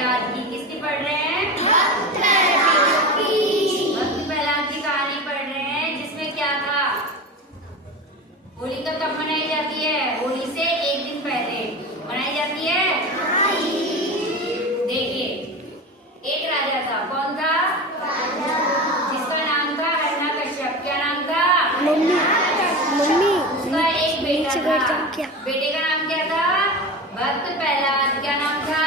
प्रहलाद की, किसकी पढ़ रहे हैं? भक्त प्रहलाद की कहानी पढ़ रहे हैं, जिसमें क्या था? होलिका कब मनाई जाती है? होली से एक दिन पहले मनाई जाती है। देखिए, एक राजा था, कौन था? जिसका नाम था हिरण्यकश्यप। क्या नाम था? उसका एक बेटा था, बेटे का नाम क्या था? भक्त प्रहलाद। क्या नाम था?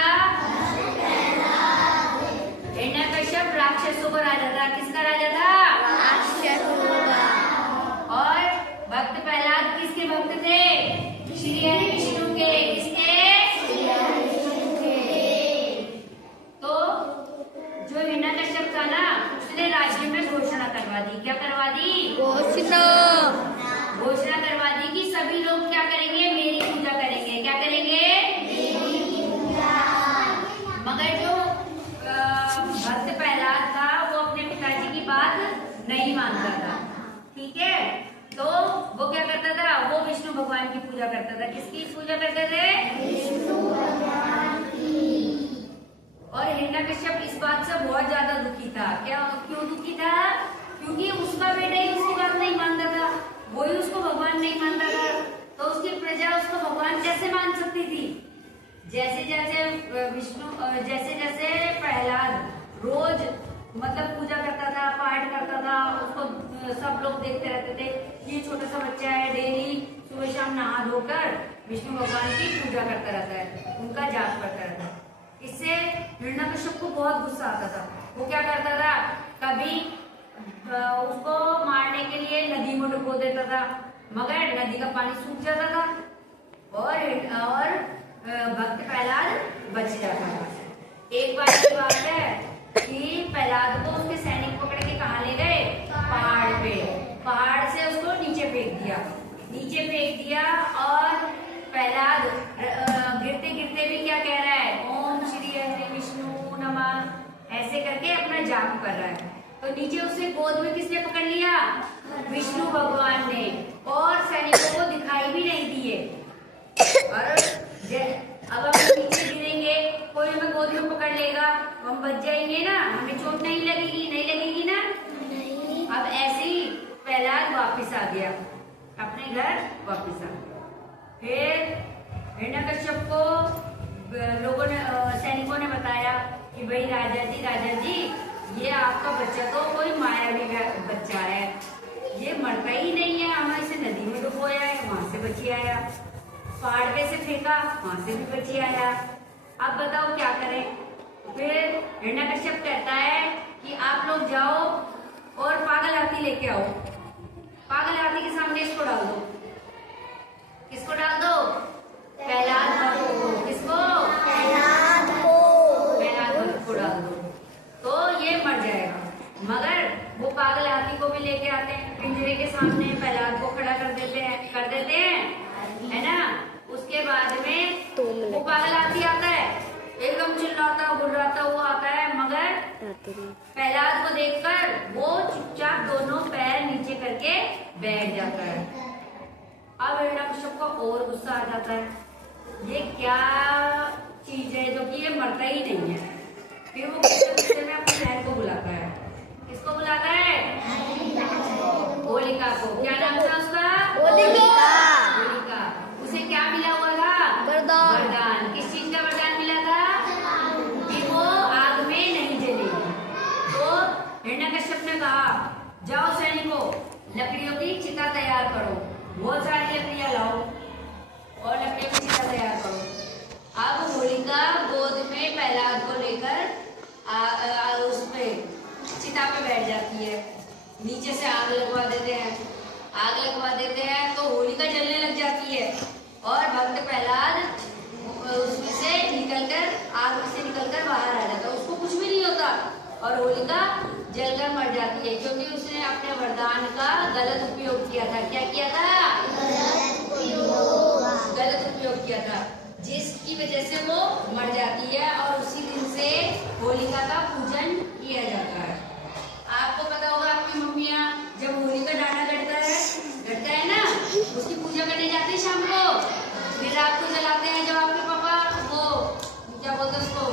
हिरण्यकश्यप राक्षसों का राजा था। किसका राजा था? और भक्त प्रहलाद किसके भक्त थे? श्री हरि विष्णु के। किसके? तो जो हिरण्यकश्यप था ना, उसने राज्य में घोषणा करवा दी। क्या करवा दी? घोषणा करवा दी कि सभी लोग क्या करेंगे? मेरी पूजा करेंगे। क्या करेंगे? मगर जो भक्त प्रहलाद था, वो अपने पिताजी की बात नहीं मानता था। ठीक है, तो वो क्या करता था? वो विष्णु भगवान की पूजा करता था। किसकी पूजा करते थे? विष्णु भगवान की। और हिरण्यकश्यप इस बात से बहुत ज्यादा दुखी था। क्या, क्यों दुखी था? क्योंकि उसका बेटा ही उसकी बात नहीं मानता था, वही उसको भगवान नहीं मानता था, तो उसकी प्रजा उसको भगवान कैसे मान सकती थी? जैसे जैसे प्रहलाद रोज मतलब पूजा करता था, पाठ करता था, उसको सब लोग देखते रहते थे। ये छोटा सा बच्चा है, डेली सुबह शाम नहा धोकर विष्णु भगवान की पूजा करता रहता है, उनका जाप करता रहता है। इससे हिरण्यकश्यप को बहुत गुस्सा आता था। वो क्या करता था? कभी उसको मारने के लिए नदी में डुबो देता था, मगर नदी का पानी सूख जाता था और भक्त प्रहलाद बच जाता था। एक बार की बात है कि प्रहलाद को उसके सैनिक पकड़ के कहाँ ले गए? पहाड़ पे। पहाड़ से उसको नीचे फेंक दिया और प्रहलाद गिरते गिरते भी क्या कह रहा है? ओम श्री हरि विष्णु नमः, ऐसे करके अपना जाप कर रहा है। तो नीचे उसे गोद में किसने पकड़ लिया? विष्णु भगवान ने। और सैनिकों को दिखाई भी नहीं दिए। और अब हम नीचे गिरेंगे, कोई हमें गोद में पकड़ लेगा, हम बच जाएंगे ना, हमें चोट नहीं लगेगी ना। अब ऐसे ही प्रहलाद वापिस आ गया, अपने घर वापिस आ गया। फिर हिरण्यकश्यप को लोगों ने, सैनिकों ने बताया कि भाई राजा जी, ये आपका बच्चा तो कोई मायावी बच्चा है, ये मरता ही नहीं है। हमने इसे नदी में डुबोया है, वहां से बची आया, पहाड़ पे से फेंका, वहां से भी बची आया। अब बताओ क्या करें? फिर हिरण्यकश्यप कहता है कि आप लोग जाओ और पागल हाथी लेके आओ, पागल हाथी के सामने इसको डाल दो। किसको डाल दो? प्रहलाद को। किसको? प्रहलाद को डाल दो, तो ये मर जाएगा। मगर वो पागल हाथी को भी लेके आते हैं, पिंजरे के सामने प्रहलाद को खड़ा कर देते हैं, है ना। उसके बाद में वो पागल हाथी आता है, एकदम चिल्लाता गुर्राता हुआ आता है, मगर प्रहलाद को देखकर वो चुपचाप दोनों पैर नीचे करके बैठ जाता है। अब हिरण्यकश्यप को और गुस्सा आ जाता है, ये क्या चीज है जो कि ये मरता ही नहीं है। फिर वो गुस्से में अपनी बहन को बुलाता है। किसको बुलाता है? होलिका को। क्या नाम था उसका? होलिका। उसे क्या मिला हुआ था? वरदान। किस चीज का वरदान मिला था? कि वो आग में नहीं जलेगी। तो हिरण्यकश्यप ने कहा, जाओ सैनिकों, लकड़ियों की चिता तैयार करो, बहुत सारी लकड़ियां लाओ और लकड़ियों की चिता तैयार करो। अब होलिका गोद में प्रहलाद को लेकर उसपे चिता पे बैठ जाती है, नीचे से आग लगवा देते हैं, तो होलिका जलने लग जाती है और भक्त प्रहलाद उसमें से आग से निकलकर बाहर आ जाता है। उसको कुछ भी नहीं होता और होलिका जलकर मर जाती है, क्योंकि उसने अपने वरदान का गलत उपयोग किया था। क्या किया था? गलत उपयोग किया था, जिसकी वजह से वो मर जाती है। और उसी दिन से होलिका का पूजन किया जाता है। आपको पता होगा, आपकी मम्मियाँ जब होली का डांडा गढ़ता है ना, उसकी पूजा करने जाते हैं शाम को, फिर रात को जलाते हैं। जब आपके पापा वो क्या बोलते हैं उसको,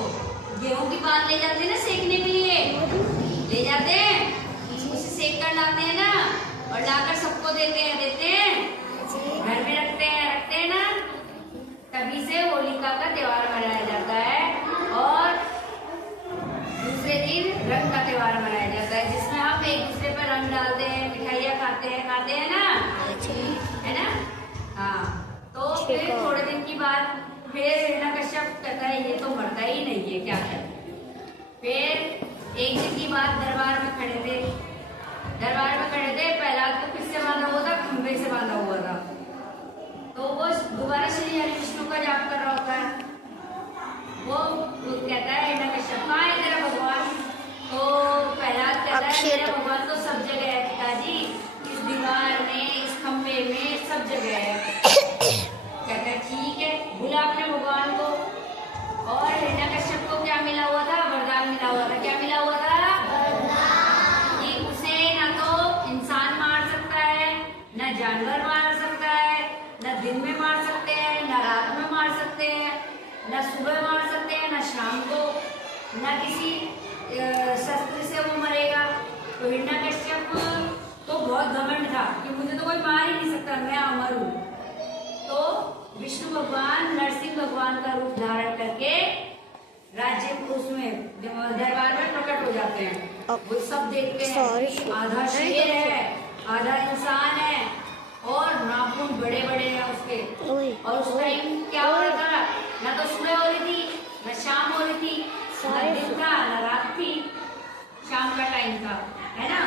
गेहूं बाल ले जाते हैं ना सेकने के लिए, ले जाते हैं, उसे सेक कर लाते हैं ना, और लाकर सबको देते हैं, घर में रखते हैं ना। तभी से होलिका का त्योहार मनाया जाता है। और दूसरे दिन रंग का त्योहार मनाया जाता है, जिसमें हम एक दूसरे पर रंग डालते हैं, मिठाइयाँ खाते हैं ना, है ना। हाँ, तो फिर थोड़े दिन की बात फिर हिरण्यकश्यप कहता है ये तो मरता ही नहीं है, क्या करें। फिर एक दिन की बात, दरबार में खड़े थे, प्रहलाद को किससे बांधा हुआ था? खंबे से बांधा हुआ था। तो वो दोबारा श्री हरि विष्णु का जाप कर रहा होता है। वो कहता है हिरण्यकश्यप कहाँ है तेरा भगवान? तो प्रहलाद कहता है मेरा भगवान तो सब जगह है पिताजी, इस दीवार में, इस खंबे में, सब जगह है। कहता है ठीक है, बुला अपने भगवान को। और हिरण्यकश्यप को क्या मिला हुआ था? वरदान मिला हुआ था। क्या मिला हुआ था? कि उसे ना तो इंसान मार सकता है, ना जानवर मार सकता है, ना दिन में मार सकते हैं, ना रात में मार सकते हैं, ना सुबह मार सकते हैं, ना शाम को, ना किसी शस्त्र से वो मरेगा। तो हिरण्यकश्यप तो बहुत घमंड था कि मुझे तो कोई मार ही नहीं सकता, मैं अमर हूँ। तो विष्णु भगवान नरसिंह भगवान का रूप धारण करके राज्य उसमें दरबार में प्रकट हो जाते हैं। वो सब देखते हैं, आधा शेर है, आधा इंसान है, और नाखून बड़े बड़े हैं उसके। और उस टाइम क्या हो रहा था? ना तो सुबह हो रही थी, ना शाम हो रही थी, ना दिन था, ना रात थी, शाम का टाइम था, है ना।